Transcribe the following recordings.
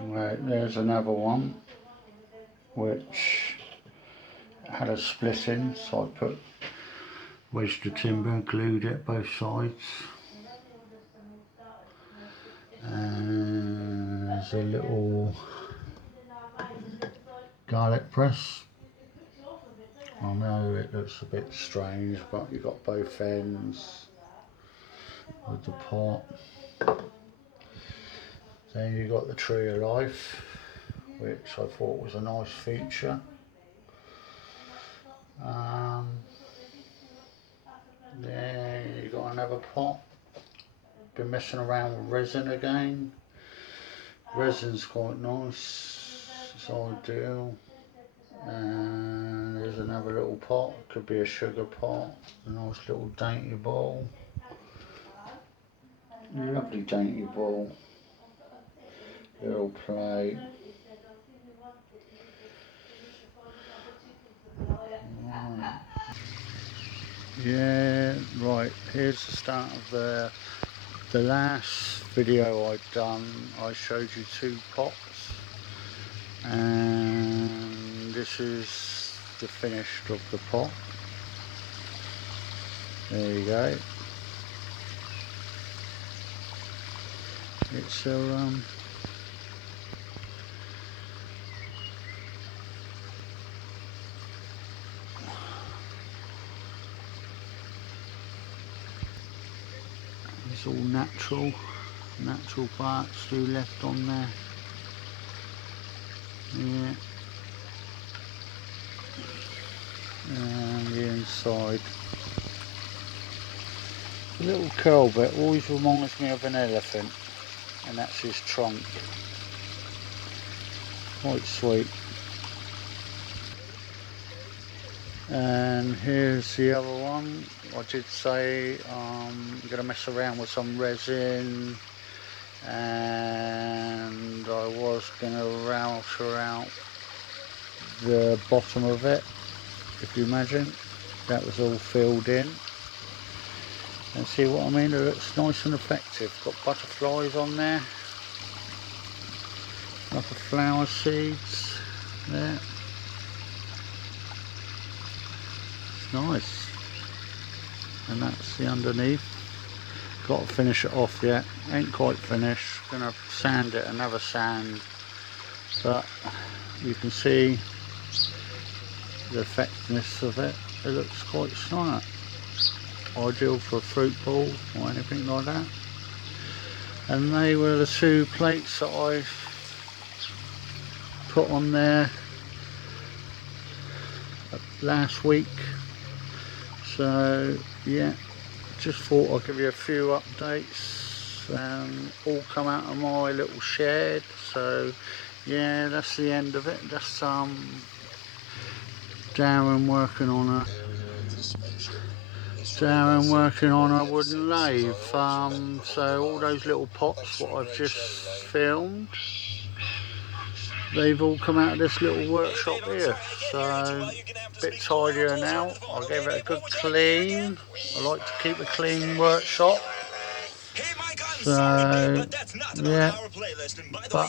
Right, there's another one which had a split in, so I put wedged the timber, glued it both sides, and there's a little garlic press. I know it looks a bit strange, but you've got both ends with the pot. Then you've got the tree of life, which I thought was a nice feature. Then you've got another pot. Been messing around with resin again. Resin's quite nice, it's ideal. And there's another little pot, could be a sugar pot, a nice little dainty bowl. Lovely dainty bowl. Little plate. Right. Yeah, right, here's the start of the last video I'd done. I showed you 2 pots, and this is the finished of the pot. There you go. It's a it's all natural bark still left on there. Yeah. And the inside. The little curl bit always reminds me of an elephant, and that's his trunk. Quite sweet. And here's the other one. I did say I'm going to mess around with some resin, and I was going to router out the bottom of it. If you imagine, that was all filled in. And see what I mean? It looks nice and effective. Got butterflies on there, like the flower seeds there. It's nice. And that's the underneath. Got to finish it off yet. Ain't quite finished. Gonna sand it, another sand. But you can see the effectiveness of it. It looks quite smart. Ideal for a fruit bowl or anything like that. And they were the 2 plates that I put on there last week. So yeah, just thought I'd give you a few updates. All come out of my little shed. So yeah, that's the end of it. That's Darren working on a wooden lathe. So all those little pots what I've just filmed, they've all come out of this little workshop here. So a bit tidier now. I gave it a good clean. I like to keep a clean workshop. So yeah, but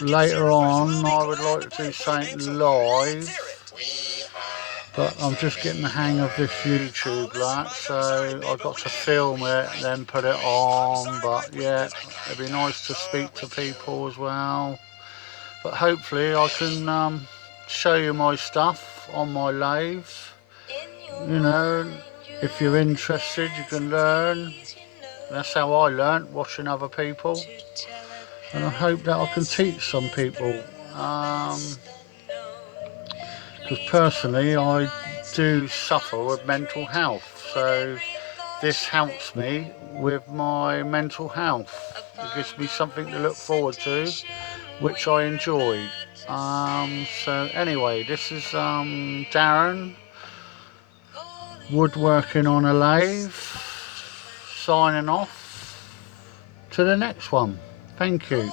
later on I would like to do something live, but I'm just getting the hang of this YouTube lot, so I've got to film it, then put it on. But yeah, it'd be nice to speak to people as well. But hopefully I can show you my stuff on my lathe. You know, if you're interested, you can learn. That's how I learnt, watching other people. And I hope that I can teach some people. Because personally I do suffer with mental health, so this helps me with my mental health. It gives me something to look forward to, which I enjoy. So anyway, this is Darren woodworking on a lathe, signing off to the next one. Thank you.